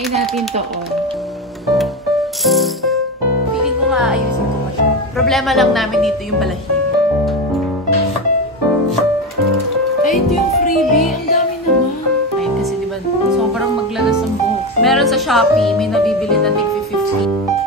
Try natin to on. Feeling ko nga ayusin ko pa siya. Problema lang namin dito yung balahibo. Ay, ito yung freebie. Ang dami naman. Ayun kasi diba, sobrang maglagas ang buhok. Meron sa Shopee, may nabibili na tig 50.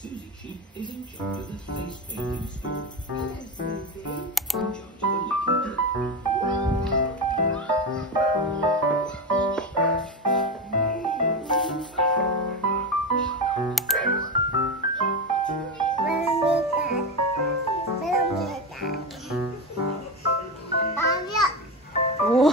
Susie Sheep is in charge of the face painting store. Hello, Susie. In charge of the lucky Oh,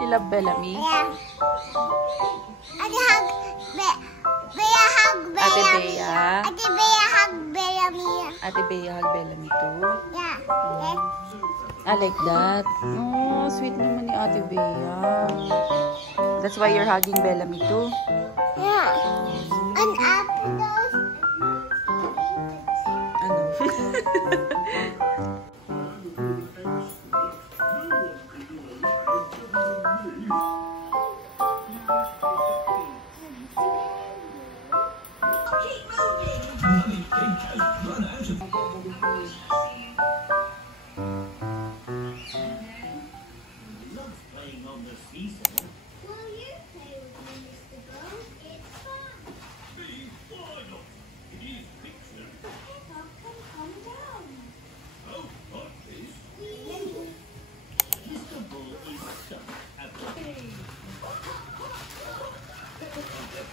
you love Bellamy? Yeah. Ate Bea. Ate Bea hug Bellamy. Ate Bea hug Bellamy too? Yeah. I like that. Oh, sweet naman ni Ate Bea. That's why you're hugging Bellamy too? Yeah. And after those, Ano?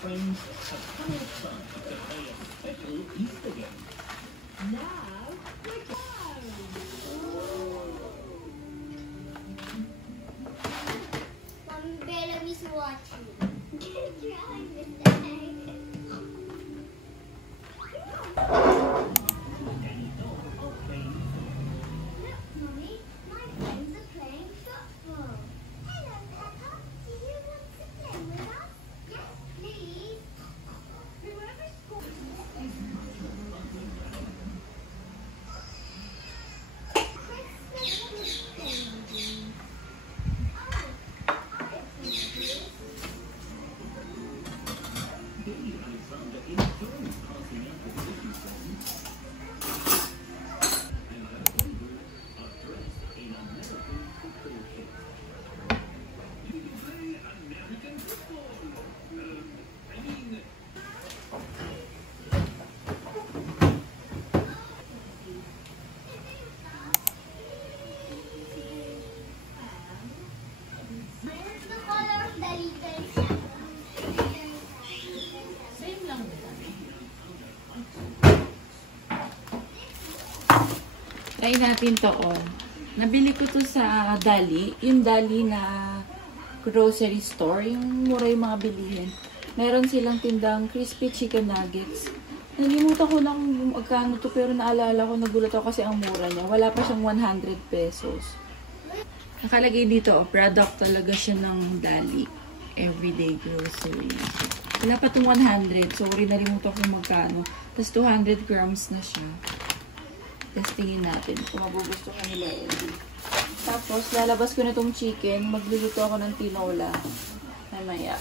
friends have come outside to play a special Easter game. now we're done. Mommy Bellamy's watching. Try, Mr. Hank. Look, Mommy, my friends are playing football. Hello, Peppa. Do you want to play with us? Yes, please. Whoever scores. Where's the color of the little shop? Same lang nila. Try natin to on. Nabili ko to sa Dali. Yung Dali na grocery store. Yung mura yung mga bilihin. Meron silang tindang crispy chicken nuggets. Nalimutan ko lang kung magkano to, pero naalala ko, nagulat ako kasi ang mura niya. Wala pa siyang 100 pesos. Nakalagay dito, product talaga siya ng Dali. Everyday grocery. Wala pa itong 100. Sorry, nalimutan ko kung magkano. Tapos 200 grams na siya. Testingin natin kung magugustuhan nila yun. Tapos, lalabas ko na itong chicken. Magluluto ako ng tinola. Mamaya.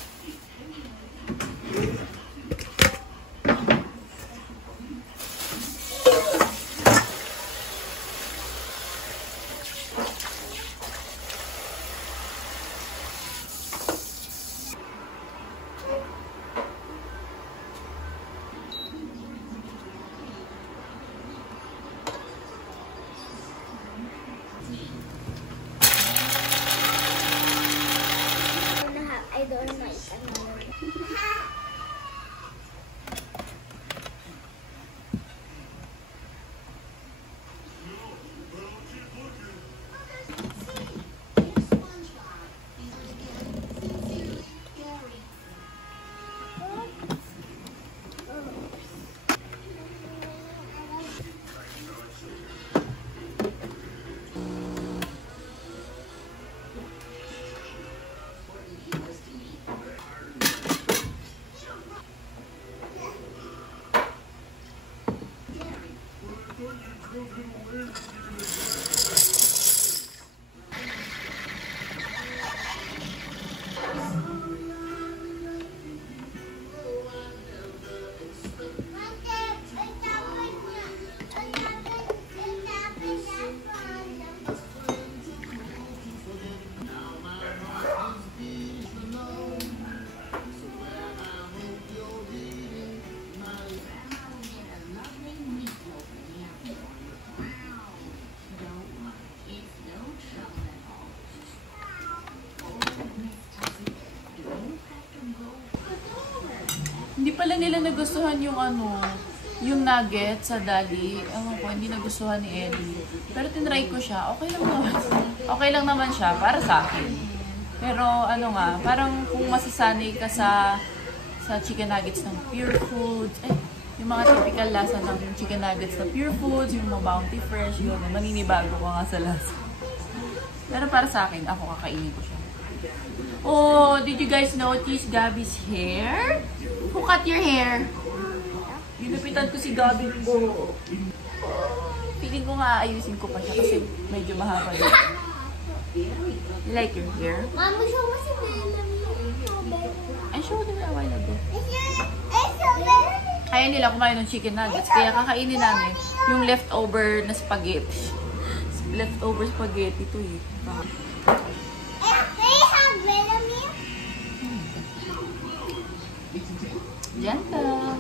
I don't like another. Hindi pala nila nagustuhan yung yung nugget sa Dali. Ewan ko, hindi nagustuhan ni Ellie. Pero tinry ko siya. Okay lang naman. Okay lang naman siya para sa akin. Pero parang kung masasanay ka sa chicken nuggets ng Pure Foods, yung mga typical lasa ng chicken nuggets na Pure Foods, yung mga Bounty Fresh, yun, maninibago ko nga sa lasa. Pero para sa akin, ako kakainin ko siya. Oh, did you guys notice Gabby's hair? Who cut your hair? Ginupitan ko si Gabby ko. Feeling ko nga ayusin ko pa siya kasi medyo mahaba din. You like your hair? Mama, show mo si Bellamy. I showed them a while ago. Kaya nila kumain ng chicken nuggets. Kaya kakainin namin yung leftover na spaghetti. Leftover spaghetti to eh. They have Bellamy. Gentle.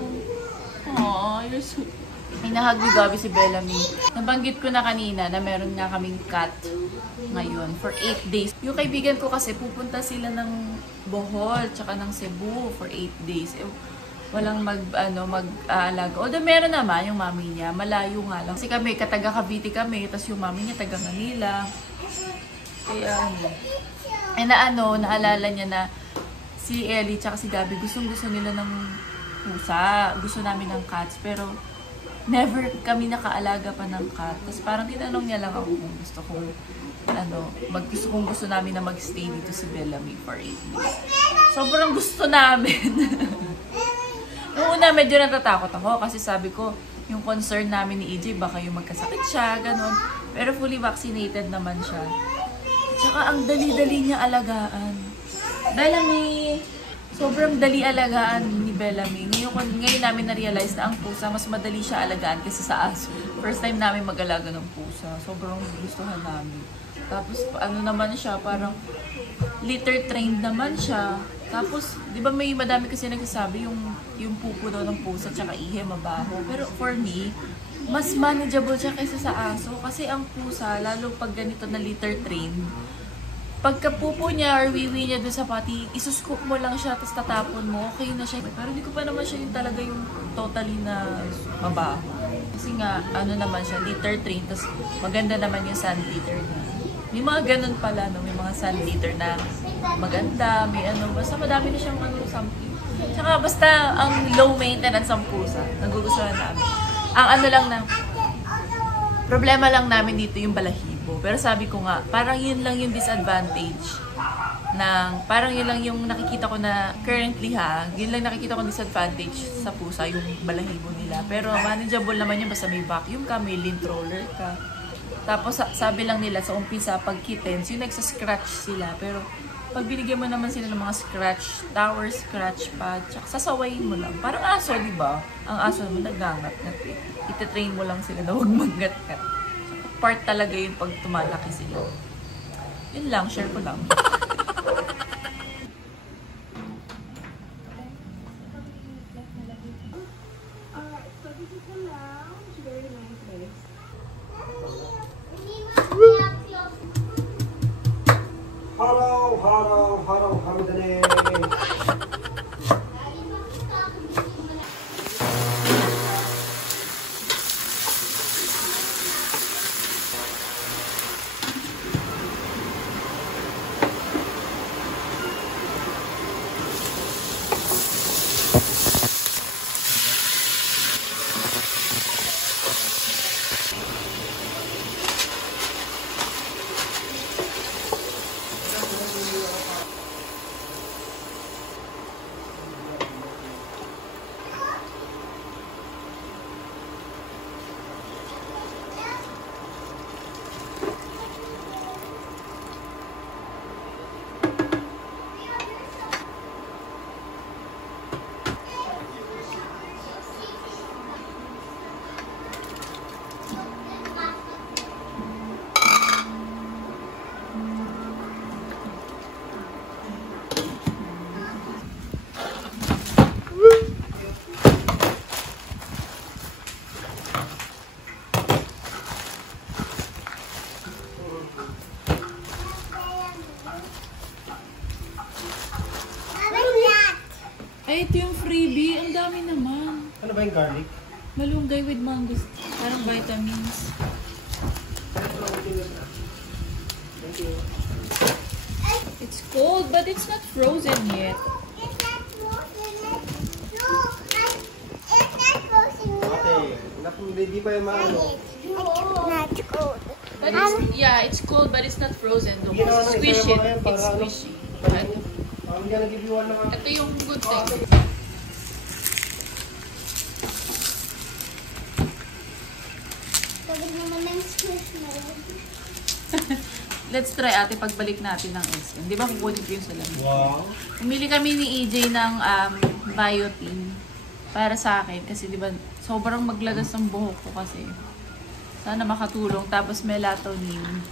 Aww, you're so... Hinahag ni Gabby si Bellamy. Nabanggit ko na kanina na meron nga kaming cat ngayon for 8 days. Yung kaibigan ko kasi pupunta sila ng Bohol tsaka ng Cebu for 8 days. Walang mag-aalaga. Although meron naman yung mami niya, malayo nga lang. Kasi kami, kataga Cavite kami, tapos yung mami niya taga Manila. Kaya naalala niya na si Ellie tsaka si Gabby gustong-gusto nila ng pusa. Gusto namin ng cats, pero never kami nakaalaga pa ng cat. Tapos parang tinanong niya lang ako kung gusto namin na mag-stay dito si Bellamy for 8 days. Sobrang gusto namin. Noong una, medyo natatakot ako kasi sabi ko, yung concern namin ni EJ, baka yung magkasakit siya, ganun. Pero fully vaccinated naman siya. Tsaka ang dali-dali niya alagaan. Bellamy! Sobrang dali alagaan ni Bellamy. Ngayon namin na-realize na ang pusa, mas madali siya alagaan kaysa sa aso. First time namin mag-alaga ng pusa. Sobrang gustuhan namin. Tapos naman siya, parang litter trained naman siya. Tapos, di ba may madami kasi nagsasabi yung pupo daw ng pusa tsaka ihe mabaho. Pero for me, mas manageable siya kaysa sa aso. Kasi ang pusa, lalo pag ganito na litter trained, pagkapupo niya or wiwi niya doon sa pati, isuscoop mo lang siya, tapos tatapon mo, okay na siya. Pero hindi ko pa naman siya yung talaga yung totally na mabaho. Kasi nga, naman siya, litter trained, tapos maganda naman yung sand litter niya. May mga ganun pala, no? May mga sand litter na maganda, may basta madami na siyang something. Tsaka basta ang low maintenance ang pusa, nagugustuhan namin. Ang problema lang namin dito yung balahibo. Pero sabi ko nga, parang yun lang yung disadvantage parang yun lang yung nakikita ko na currently yun lang nakikita ko disadvantage sa pusa, yung balahibo nila. Pero manageable naman yun basta may vacuum ka, may lint roller ka. Tapos sabi lang nila sa umpisa, pag kittens, yung nagsascratch sila. Pero pag binigyan mo naman sila ng mga scratch tower, scratch pad, tsaka sasawayin mo lang. Parang aso, di ba? Ang aso naman nagngangat-ngat eh. Ititrain mo lang sila na huwag mag-ngat-ngat. Part talaga yun pag tumalaki sila. Yun lang, share ko lang. So this is the lounge. Very nice place. 하루 하면 되네. Ito yung freebie. Ang dami naman. Ano ba yung garlic? Malunggay with mangoes. Parang vitamins. Thank you. It's cold, but it's not frozen yet. It's not frozen. No, it's not frozen. Ate, hindi pa yung maano. Not cold. But it's, yeah, it's cold, but it's not frozen. Though. Squish it. It's squishy. I'm gonna give you one naman. Ito yung good thing. Pagod naman ng squish na rin. Let's try ate pagbalik natin ng SM. Di ba kukunin ko yung salamin? Wow. Umili kami ni EJ ng biotin para sa akin. Kasi di ba sobrang maglagas ang buhok ko kasi. Sana makatulong. Tapos melatonin.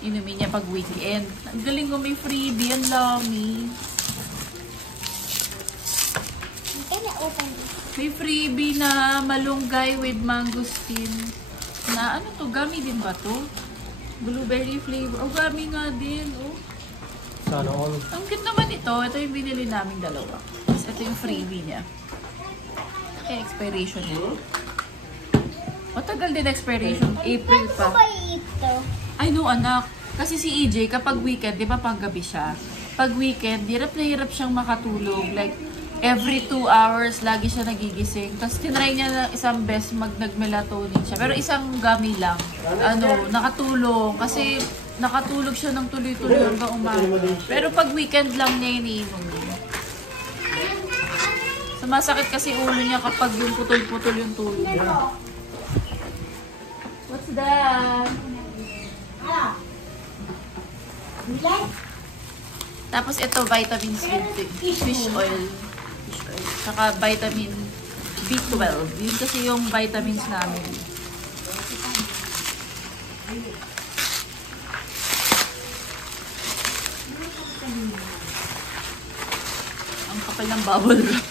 Inumin niya pag weekend. Ang galing ko may freebie. Ang dami. Can I open this? May freebie na malunggay with mangosteen. Na ano to? Gummy din ba to? Blueberry flavor. Oh, gummy nga din. Oh. Sana all. Ang cute naman ito. Ito yung binili namin dalawa. Tapos ito yung freebie niya. Okay, expiration niya. Matagal din expiration. April Ano pa. ba ito? I know, anak. Kasi si EJ, kapag weekend, di ba paggabi siya? Pag weekend, hirap na hirap siyang makatulog. Like, every 2 hours, lagi siya nagigising. Tapos tinry niya na isang beses nag-melatonin siya. Pero isang gummy lang. Nakatulong. Kasi nakatulog siya ng tuloy-tuloy hanggang umaga. Pero pag weekend lang niya iniinom niya. Sumasakit kasi ulo niya kapag yung putol-putol yung tulog. What's that? Tapos ito, vitamin C, fish oil. Saka vitamin B12. Yun kasi yung vitamins namin. Ang kapal ng bubble wrap.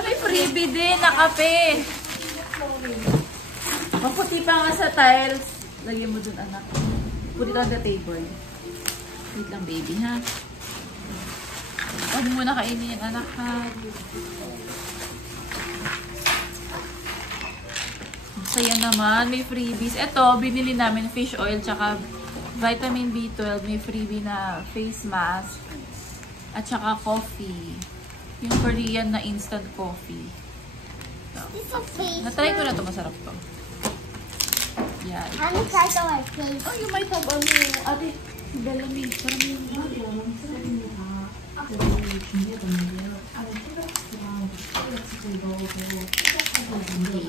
May freebie din na kape. Maputi pa nga sa tiles. Lagyan mo dun, anak. Put it on the table. Wait lang, baby, ha? Huwag mo na kainin yan, anak, ha? Saya naman, may freebies. Ito, binili namin fish oil, tsaka vitamin B12. May freebie na face mask. At tsaka coffee. Yung Korean na instant coffee. This is face. Natry ko na ito, masarap to. Yeah. I'm try to my face. Oh, you might have ate, dalamig. Parang yung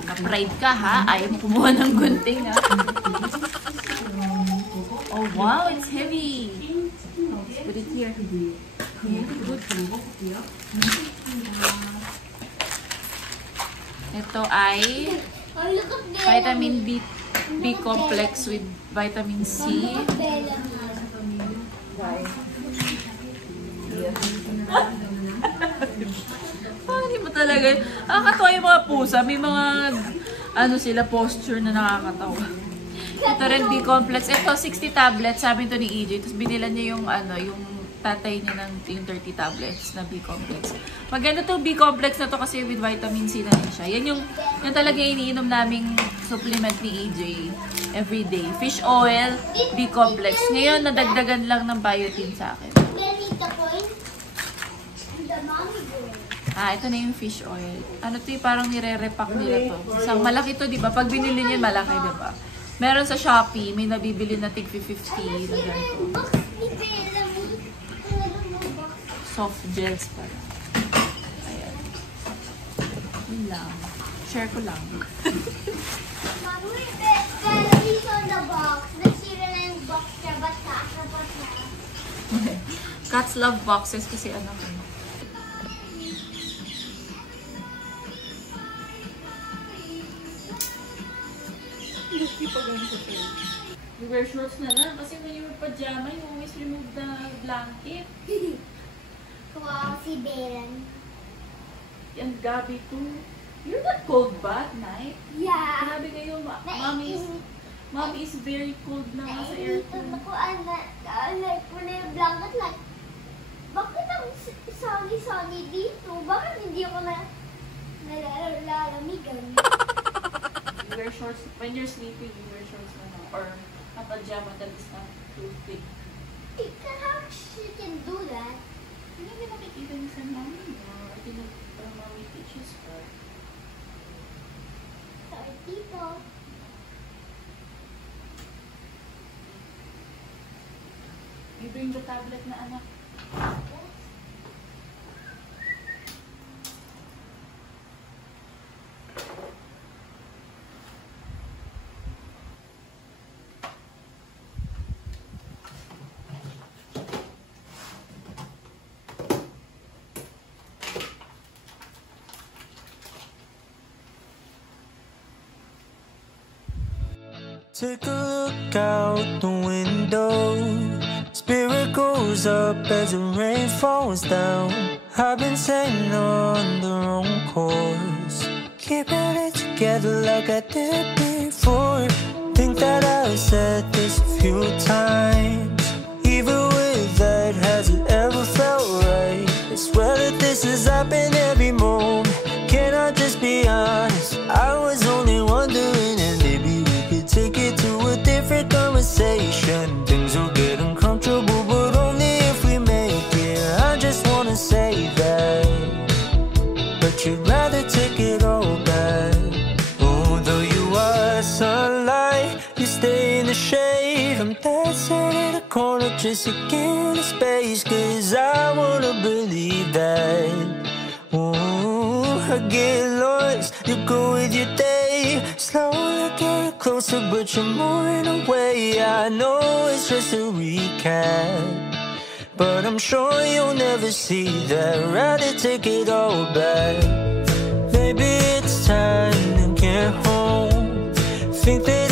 na-pride ka, ha? Ayaw mo kumuha ng gunting, ha? Oh, wow, it's heavy. Let's put it here. Good. Ito ay Oh, look at Bella. vitamin B complex with vitamin C. Look at Bella. Hindi mo talaga. Nakakatawa yung mga pusa. May mga, ano sila, posture na nakakatawa. Ito rin B-complex. Ito, 60 tablets. Sabi ito ni EJ. Tapos binilan niya yung, ano, yung tatay niya ng yung 30 tablets na B-complex. Maganda to B-complex na to kasi with vitamin C na rin siya. Yan talaga iniinom naming supplement ni EJ everyday. Fish oil, B-complex. Ngayon, nadagdagan lang ng biotin sa akin. Bella, the point. And the mommy boy. Ito na yung fish oil. Ano to yung parang nire-repack nila to. Isang malaki to, di ba? Pag binili niya, malaki, di ba? Meron sa Shopee, may nabibili na tig 50 na ganito. Box ni Bella. Soft gels pala. Ayan. Yun lang. Share ko lang. Mommy, Bella, he's on the box. Nasira na yung box niya. Basta, kapot na. Cats love boxes kasi ano ko. You wear shorts na lang kasi when you wear pajama, you always remove the blanket. Wow, si Bella. And Gabi too. You're not cold ba at night? Yeah. Grabe kayo, mommy is very cold na nga sa Nainitan aircon. ako, anak. Like, ko na yung blanket, like, Bakit ang sunny dito? Bakit hindi ako nalalamigan? You wear shorts, when you're sleeping, you wear shorts na or pajama that is not too thick. How she can do that? Hindi mo nakikita niyo sa mami mo. I think mommy teaches her. Sorry, people. You bring the tablet na anak. Take a look out the window. Spirit goes up as the rain falls down. I've been sailing on the wrong course, keeping it together like I did before. Think that I've said this a few times. Even with that, has it ever felt right? I swear that this has happened every moment. Can I just be honest? I was only wondering, and maybe we could take it to a different conversation. Things will get uncomfortable, but only if we make it. I just wanna say that, but you'd rather take it all back. Although you are sunlight, you stay in the shade. I'm dancing in a corner just to get a space, 'cause I wanna believe that. Ooh, I get lost, you go with your day. Slowly get closer, but you're moving away. I know it's just a recap, but I'm sure you'll never see that. Rather take it all back. Maybe it's time to get home. Think that